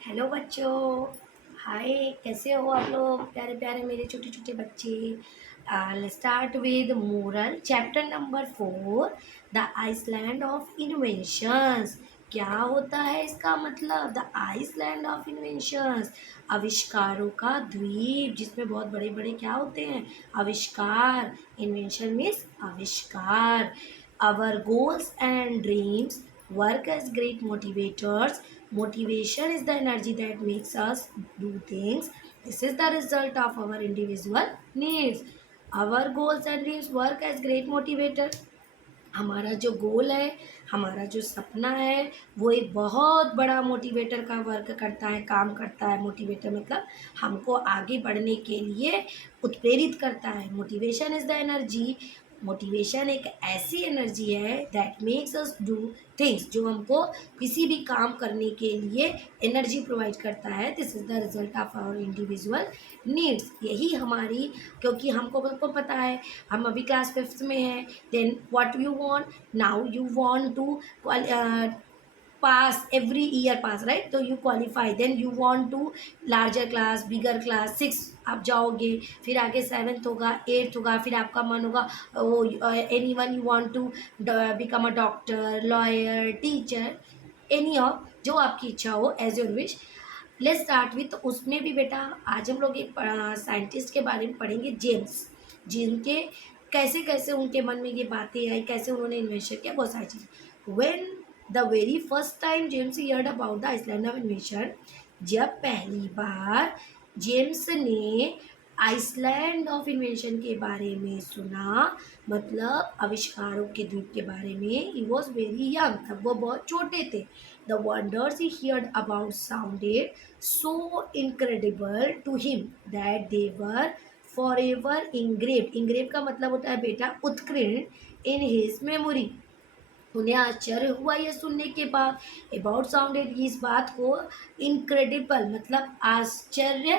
Hello बच्चों। हाय, कैसे हो आप लोग प्यारे प्यारे मेरे छोटे छोटे बच्चे। Start with moral chapter number 4, the island of inventions. क्या होता है इसका मतलब? द आइसलैंड ऑफ इन्वेंशंस, आविष्कारों का द्वीप, जिसमें बहुत बड़े बड़े क्या होते हैं? आविष्कार। इन्वेंशन मीन्स आविष्कार। Our goals and dreams work as great motivators. Motivation is the energy that makes us do things. This is the result of our individual needs. Our goals and dreams work as great motivator. हमारा जो गोल है, हमारा जो सपना है, वो एक बहुत बड़ा मोटिवेटर का वर्क करता है, काम करता है। मोटिवेटर मतलब हमको आगे बढ़ने के लिए उत्प्रेरित करता है। Motivation is the energy. Motivation एक ऐसी एनर्जी है that makes us do things, जो हमको किसी भी काम करने के लिए एनर्जी प्रोवाइड करता है। This is the result of our individual needs. यही हमारी, क्योंकि हमको पता है हम अभी क्लास 5th में हैं। then what you want now, you want to pass every year pass, right? So you qualify, then you want to larger class, bigger class 6 आप जाओगे, फिर आगे 7th होगा, 8th होगा, फिर आपका मन होगा वो any one you want to become a doctor, lawyer, teacher, any of जो आपकी इच्छा हो, as your wish. Let's start with, उसमें भी बेटा आज हम लोग एक साइंटिस्ट के बारे में पढ़ेंगे, जेम्स। जिनके कैसे कैसे उनके मन में ये बातें आई, कैसे उन्होंने इन्वेंशन किया, बहुत सारी चीज़। When the very first time James heard about the island of invention, जब पहली बार जेम्स ने आइसलैंड ऑफ इन्वेंशन के बारे में सुना, मतलब आविष्कारों के द्वीप के बारे में, ही वॉज वेरी यंग, तब वो बहुत छोटे थे। The wonders he heard about sounded so incredible to him that they were forever engrave. Engrave का मतलब होता है बेटा उत्कीर्ण इन हिज मेमोरी। उन्हें आश्चर्य हुआ ये सुनने के बाद। अबाउट साउंडेड, इस बात को इनक्रेडिबल मतलब आश्चर्य,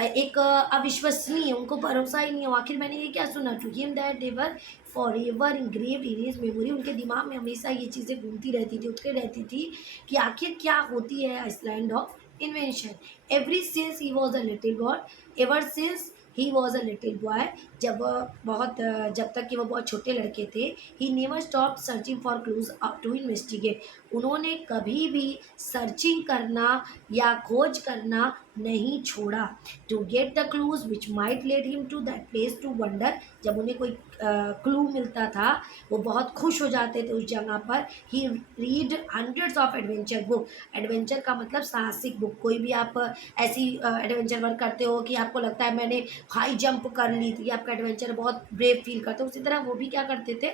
एक अविश्वसनीय, उनको भरोसा ही नहीं हुआ, आखिर मैंने ये क्या सुना। To him that they were forever engraved in his memory, उनके दिमाग में हमेशा ये चीज़ें घूमती रहती थी, उठते रहती थी कि आखिर क्या होती है island of invention. Every since he was a little god, ever since he was a little boy, जब तक कि वो बहुत छोटे लड़के थे। He never stop searching for clues to investigate, उन्होंने कभी भी सर्चिंग करना या खोज करना नहीं छोड़ा। To get the clues which might led him to that place to wonder, जब उन्हें कोई क्लू मिलता था वो बहुत खुश हो जाते थे उस जगह पर। He read hundreds of adventure book, adventure का मतलब साहसिक बुक। कोई भी आप ऐसी एडवेंचर वर्क करते हो कि आपको लगता है मैंने हाई जंप कर ली, तो ये आपका एडवेंचर, बहुत ब्रेव फील करते हो, उसी तरह वो भी क्या करते थे,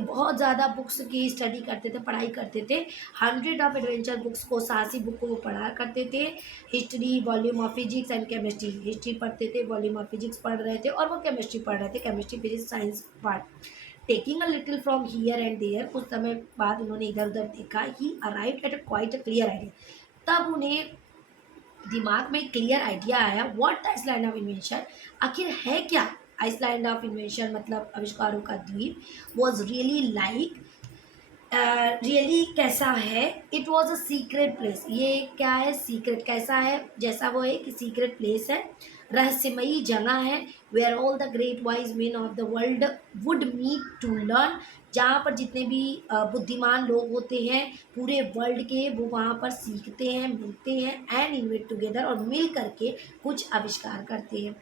बहुत ज़्यादा बुक्स की स्टडी करते थे, पढ़ाई करते थे। 100 ऑफ एडवेंचर बुक्स को, साहसी बुक को वो पढ़ा करते थे। History, volume of physics and chemistry, history पढ़ते थे, वॉल्यूम ऑफ फिजिक्स पढ़ रहे थे, और वो केमिस्ट्री पढ़ रहे थे, chemistry physics science part. Taking a little from here and there, कुछ समय बाद उन्होंने इधर उधर देखा। He arrived at quite a clear idea, तब उन्हें दिमाग में क्लियर आइडिया आया। व्हाट आइसलैंड ऑफ इन्वेंशन, आखिर है क्या आइसलैंड ऑफ इन्वेंशन, मतलब आविष्कारों का द्वीप। वॉज रियली लाइक, रियली कैसा है। It was a secret place, ये क्या है, सीक्रेट कैसा है, जैसा वो है कि सीक्रेट प्लेस है, रहस्यमयी जगह है। Where all the great wise men of the world would meet to learn, जहाँ पर जितने भी बुद्धिमान लोग होते हैं पूरे वर्ल्ड के, वो वहाँ पर सीखते हैं, मिलते हैं, एंड इन्वेट टुगेदर, और मिल करके कुछ आविष्कार करते हैं।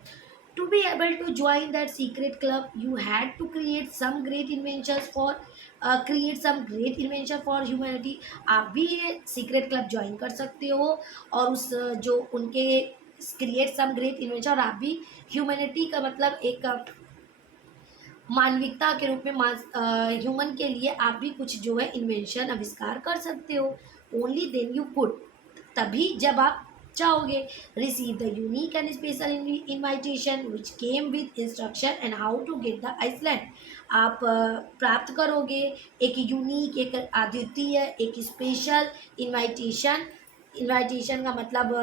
To be able to join that secret club, you had to create some great inventions for humanity. आप भी ये सीक्रेट क्लब ज्वाइन कर सकते हो, और उस जो उनके क्रिएट सम ग्रेट इन्वेंशन, और आप भी ह्यूमैनिटी का मतलब एक मानविकता के रूप में, ह्यूमन के लिए आप भी कुछ जो है इन्वेंशन आविष्कार कर सकते हो। ओनली देन यू कुड, तभी जब आप चाहोगे। Receive the unique and special invitation which came with instruction and how to get the island, आप प्राप्त करोगे एक यूनिक, एक अद्वितीय, एक स्पेशल इन्विटेशन। इन्विटेशन का मतलब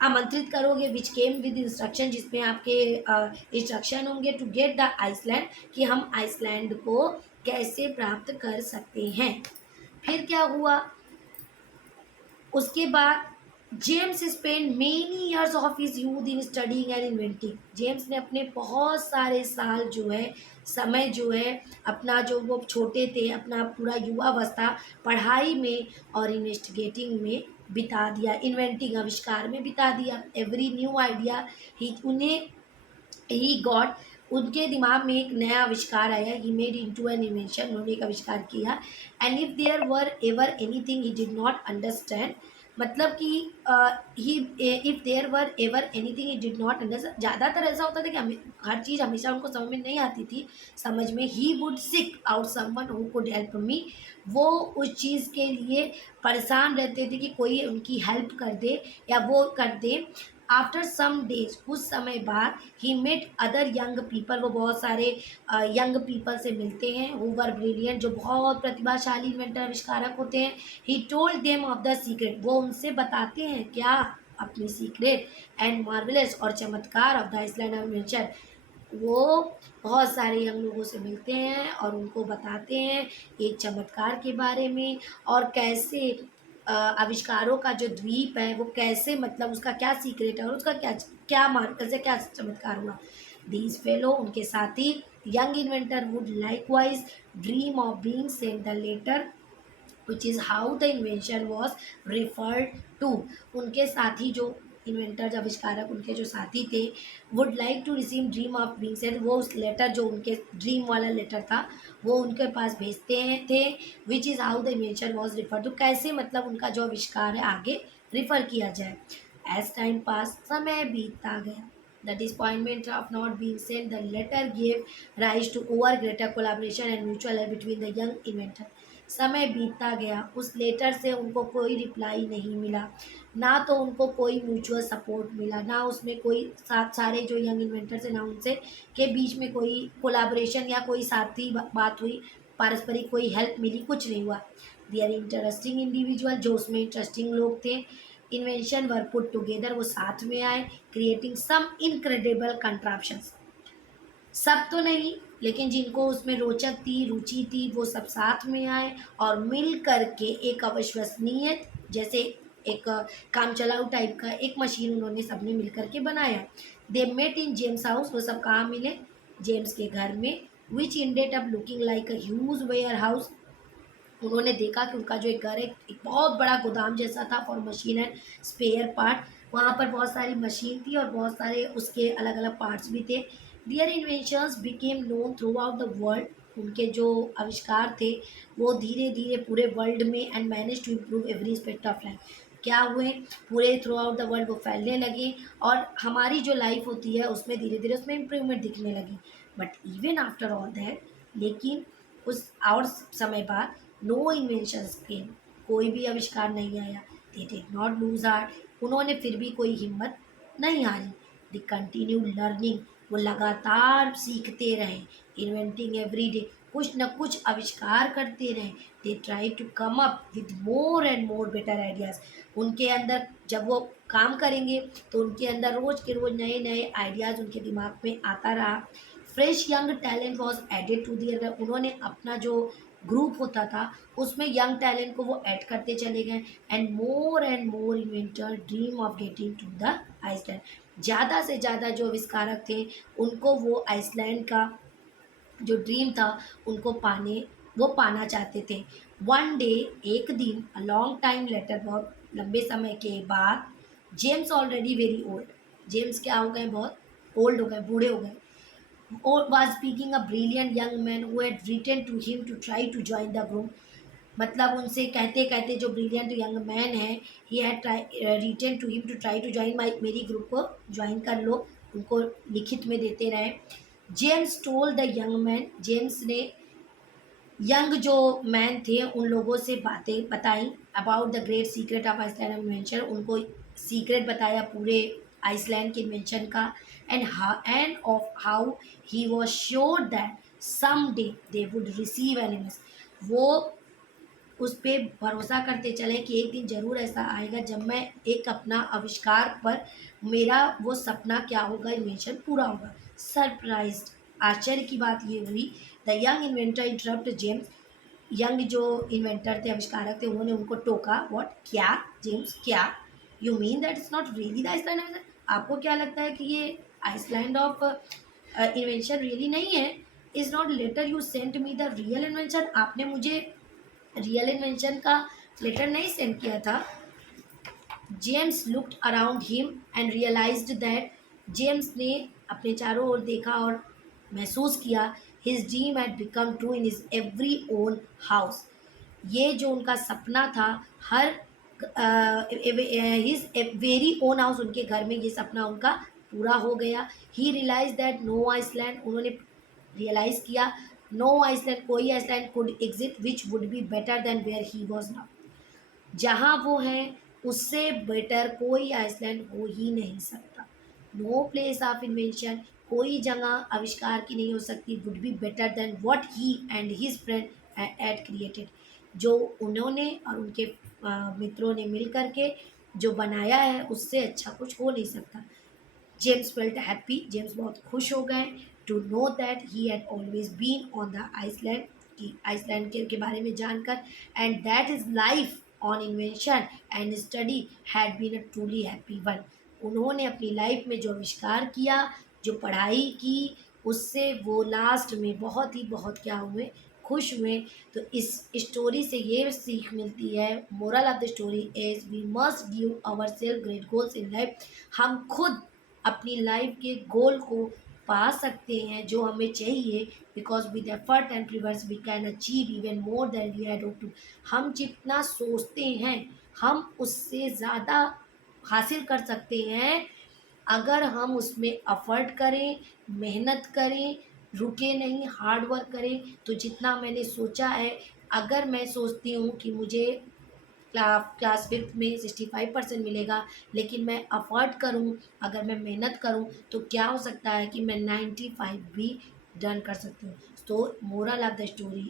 आमंत्रित करोगे, विच केम विद इंस्ट्रक्शन, जिसमें आपके इंस्ट्रक्शन होंगे, टू गेट द आइसलैंड, कि हम आइसलैंड को कैसे प्राप्त कर सकते हैं। फिर क्या हुआ, उसके बाद James spend many years of his youth in studying and inventing. James ने अपने बहुत सारे साल जो है, समय जो है, अपना जो वो छोटे थे, अपना पूरा युवावस्था पढ़ाई में और इन्वेस्टिगेटिंग में बिता दिया, इन्वेंटिंग आविष्कार में बिता दिया। एवरी न्यू आइडिया ही उन्हें ही गॉट, उनके दिमाग में एक नया आविष्कार आया, he made into an invention, उन्होंने एक आविष्कार किया। And if there were ever anything he did not understand, मतलब कि he if there were ever anything he did not understand, ज़्यादातर ऐसा होता था कि हमें हर चीज़ हमेशा उनको समझ में नहीं आती थी, समझ में, he would sick out someone who could help me, वो उस चीज़ के लिए परेशान रहते थे कि कोई उनकी हेल्प कर दे या वो कर दे। आफ्टर सम डेज, कुछ समय बाद, he met other young people, वो बहुत सारे यंग पीपल से मिलते हैं, हु वर ब्रिलियंट, जो बहुत प्रतिभाशाली इन्वेंटर आविष्कारक होते हैं। He told them of the secret, वो उनसे बताते हैं क्या, अपनी सीक्रेट, एंड मार्वलस, और चमत्कार of the island of invention. वो बहुत सारे यंग लोगों से मिलते हैं और उनको बताते हैं एक चमत्कार के बारे में, और कैसे आविष्कारों का जो द्वीप है वो कैसे, मतलब उसका क्या सीक्रेट है और उसका क्या क्या मार्कर से क्या चमत्कार हुआ। दीज फेलो, उनके साथी, young inventor would likewise dream of being sent the letter which is how the invention was referred to. उनके साथी जो इन्वेंटर आविष्कारक, उनके जो साथी थे, would like to receive dream of being sent, वो उस लेटर जो उनके ड्रीम वाला लेटर था वो उनके पास भेजते हैं थे। Which is how the invention was refer to, कैसे मतलब उनका जो आविष्कार है आगे रिफ़र किया जाए। एज टाइम पास, समय बीतता गया, the disappointment of not being sent the letter give rise to over greater collaboration and mutual help between the young inventor. समय बीतता गया, उस लेटर से उनको कोई रिप्लाई नहीं मिला, ना तो उनको कोई म्यूचुअल सपोर्ट मिला, ना उसमें कोई साथ सारे जो यंग इन्वेंटर्स हैं ना उनसे के बीच में कोई कोलाब्रेशन या कोई साथी बात हुई, पारस्परिक कोई हेल्प मिली, कुछ नहीं हुआ। दे आर इंटरेस्टिंग इंडिविजुअल, जो उसमें इंटरेस्टिंग लोग थे, इन्वेंशन वर पुट टुगेदर, वो साथ में आए, क्रिएटिंग सम इनक्रेडिबल कंट्राप्शंस, सब तो नहीं लेकिन जिनको उसमें रोचक थी, रुचि थी, वो सब साथ में आए और मिल करके एक अविश्वसनीय, जैसे एक काम चलाऊ टाइप का एक मशीन उन्होंने सबने मिल करके बनाया। They met in James house, वो सब कहाँ मिले, जेम्स के घर में, which ended up looking like a huge warehouse. उन्होंने देखा कि उनका जो एक घर है एक बहुत बड़ा गोदाम जैसा था for machine and spare part, वहाँ पर बहुत सारी मशीन थी और बहुत सारे उसके अलग अलग पार्ट्स भी थे। Their inventions became known throughout the world, उनके जो आविष्कार थे वो धीरे धीरे पूरे वर्ल्ड में, and manage to improve every aspect of life, क्या हुए, पूरे थ्रू आउट द वर्ल्ड वो फैलने लगे, और हमारी जो लाइफ होती है उसमें धीरे धीरे उसमें इम्प्रूवमेंट दिखने लगी। But even after all that, लेकिन उस और समय बाद, नो इन्वेंशंस केम, कोई भी आविष्कार नहीं आया। They did not lose heart, उन्होंने फिर भी कोई हिम्मत नहीं हारी। दे कंटिन्यू लर्निंग, वो लगातार सीखते रहे, इन्वेंटिंग एवरी डे, कुछ न कुछ आविष्कार करते रहे। They try to come up with more and more better ideas, उनके अंदर जब वो काम करेंगे तो उनके अंदर रोज़ के रोज़ नए नए आइडियाज़ उनके दिमाग में आता रहा। Fresh young talent was added to there, उन्होंने अपना जो ग्रुप होता था उसमें यंग टैलेंट को वो ऐड करते चले गए। And more inventor dream of getting to the island, ज़्यादा से ज़्यादा जो आविष्कारक थे उनको वो आइसलैंड का जो ड्रीम था उनको वो पाना चाहते थे। वन डे, एक दिन, अ लॉन्ग टाइम लेटर, बहुत लंबे समय के बाद, James already very old, James क्या हो गए, बहुत ओल्ड हो गए, बूढ़े हो गए, or was speaking a brilliant young man who had written to him to try to join the group, मतलब उनसे कहते कहते जो ब्रिलियंट यंग मैन है, he had written to him to try to join my, मेरी group को join कर लो, उनको लिखित में देते रहे। James told the young man, James ने यंग जो मैन थे उन लोगों से बातें बताई, about the great secret of island invention, उनको सीक्रेट बताया पूरे आइसलैंड के इन्वेंशन का, and of how he was sure that some day they would receive animals, वो उस पर भरोसा करते चले कि एक दिन ज़रूर ऐसा आएगा जब मैं एक अपना आविष्कार पर, मेरा वो सपना क्या होगा, इन्वेंशन पूरा होगा। सरप्राइज्ड, आश्चर्य की बात ये हुई, the young inventor interrupt James, young जो इन्वेंटर थे, आविष्कारक थे, उन्होंने उनको टोका। व्हाट, क्या जेम्स, क्या you mean that is not really the island? आपको क्या लगता है कि ये आइसलैंड ऑफ इन्वेंशन रियली नहीं है? Is not letter you sent me the real invention? आपने मुझे रियल इन्वेंशन का लेटर नहीं सेंड किया था? James looked around him and realised that, James ने अपने चारों ओर देखा और महसूस किया, his dream had become true in his every own house. ये जो उनका सपना था, हर हिज वेरी ओन हाउस, उनके घर में ये सपना उनका पूरा हो गया। He realise that no island, उन्होंने रियलाइज किया, नो आइसलैंड, कोई island could exist which would be better than where he was now. जहाँ वो हैं उससे बेटर कोई आइसलैंड हो ही नहीं सकता। नो प्लेस ऑफ इन्वेंशन, कोई जगह आविष्कार की नहीं हो सकती, would be better than what he and his friend had created, जो उन्होंने और उनके मित्रों ने मिल करके जो बनाया है, उससे अच्छा कुछ हो नहीं सकता। जेम्स फेल्ट हैप्पी, जेम्स बहुत खुश हो गए, to know that he had always been on the island, कि आइसलैंड के बारे में जानकर, and that is life on invention and study had been a truly happy one. उन्होंने अपनी लाइफ में जो आविष्कार किया, जो पढ़ाई की, उससे वो लास्ट में बहुत ही बहुत क्या हुए, खुश हुए। तो इस स्टोरी से ये सीख मिलती है, moral of the story is we must give our self great goals in life. हम खुद अपनी लाइफ के गोल को पा सकते हैं जो हमें चाहिए, because with effort and perseverance we can achieve even more than we had hope to. हम जितना सोचते हैं हम उससे ज़्यादा हासिल कर सकते हैं, अगर हम उसमें एफर्ट करें, मेहनत करें, रुके नहीं, हार्ड वर्क करें। तो जितना मैंने सोचा है, अगर मैं सोचती हूँ कि मुझे क्लास फिफ्थ में 65% मिलेगा, लेकिन मैं अफोर्ड करूं, अगर मैं मेहनत करूं, तो क्या हो सकता है कि मैं 95 भी डन कर सकती हूँ। तो moral of the story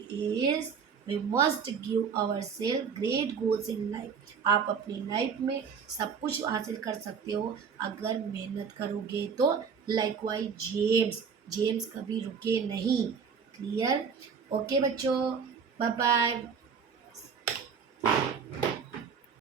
is we must give our self great goals in life. आप अपनी लाइफ में सब कुछ हासिल कर सकते हो अगर मेहनत करोगे तो। लाइकवाइज जेम्स, जेम्स कभी रुके नहीं। क्लियर? ओके बच्चों, बाय बाय।